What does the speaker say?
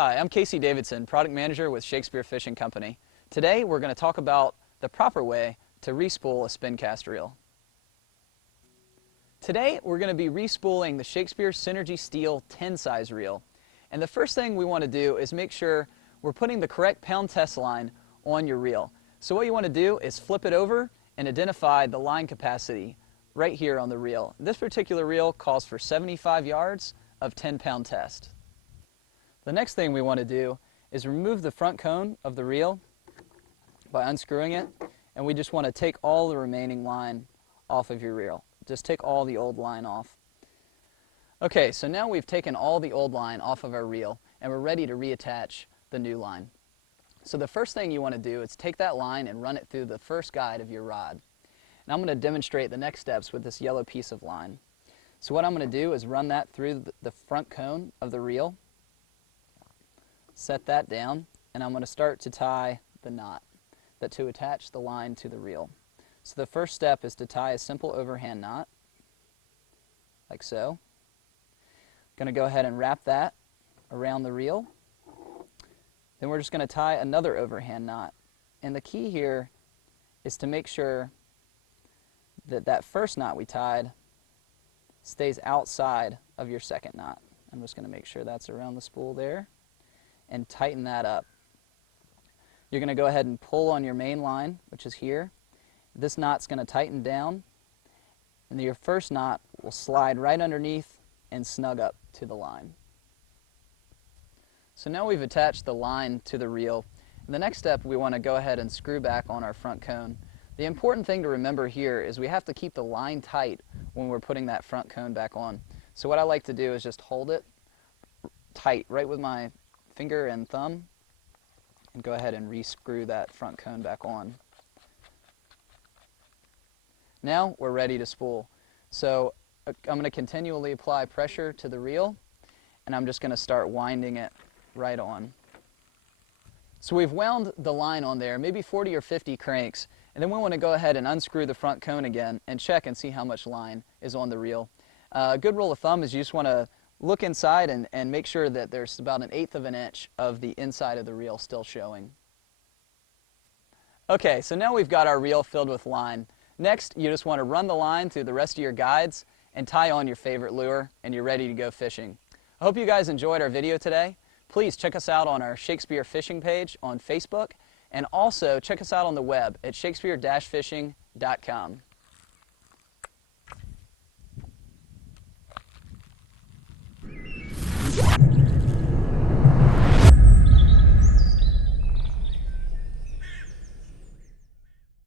Hi, I'm Casey Davidson, Product Manager with Shakespeare Fishing Company. Today we're going to talk about the proper way to re-spool a Spincast reel. Today we're going to be re-spooling the Shakespeare Synergy Steel 10 size reel. And the first thing we want to do is make sure we're putting the correct pound test line on your reel. So what you want to do is flip it over and identify the line capacity right here on the reel. This particular reel calls for 75 yards of 10-pound test. The next thing we want to do is remove the front cone of the reel by unscrewing it, and we just want to take all the remaining line off of your reel. Just take all the old line off. Okay, so now we've taken all the old line off of our reel and we're ready to reattach the new line. So the first thing you want to do is take that line and run it through the first guide of your rod. And I'm going to demonstrate the next steps with this yellow piece of line. So what I'm going to do is run that through the front cone of the reel, set that down, and I'm going to start to tie the knot to attach the line to the reel. So the first step is to tie a simple overhand knot, like so. Going to go ahead and wrap that around the reel. Then we're just going to tie another overhand knot. And the key here is to make sure that that first knot we tied stays outside of your second knot. I'm just going to make sure that's around the spool there and tighten that up. You're going to go ahead and pull on your main line, which is here. This knot's going to tighten down, and your first knot will slide right underneath and snug up to the line. So now we've attached the line to the reel. And the next step, we want to go ahead and screw back on our front cone. The important thing to remember here is we have to keep the line tight when we're putting that front cone back on. So what I like to do is just hold it tight right with my finger and thumb and go ahead and re-screw that front cone back on. Now we're ready to spool. So I'm going to continually apply pressure to the reel, and I'm just going to start winding it right on. So we've wound the line on there, maybe 40 or 50 cranks, and then we want to go ahead and unscrew the front cone again and check and see how much line is on the reel. A good rule of thumb is you just want to look inside and make sure that there's about 1/8 of an inch of the inside of the reel still showing. Okay, so now we've got our reel filled with line. Next, you just want to run the line through the rest of your guides and tie on your favorite lure, and you're ready to go fishing. I hope you guys enjoyed our video today. Please check us out on our Shakespeare Fishing page on Facebook, and also check us out on the web at shakespeare-fishing.com.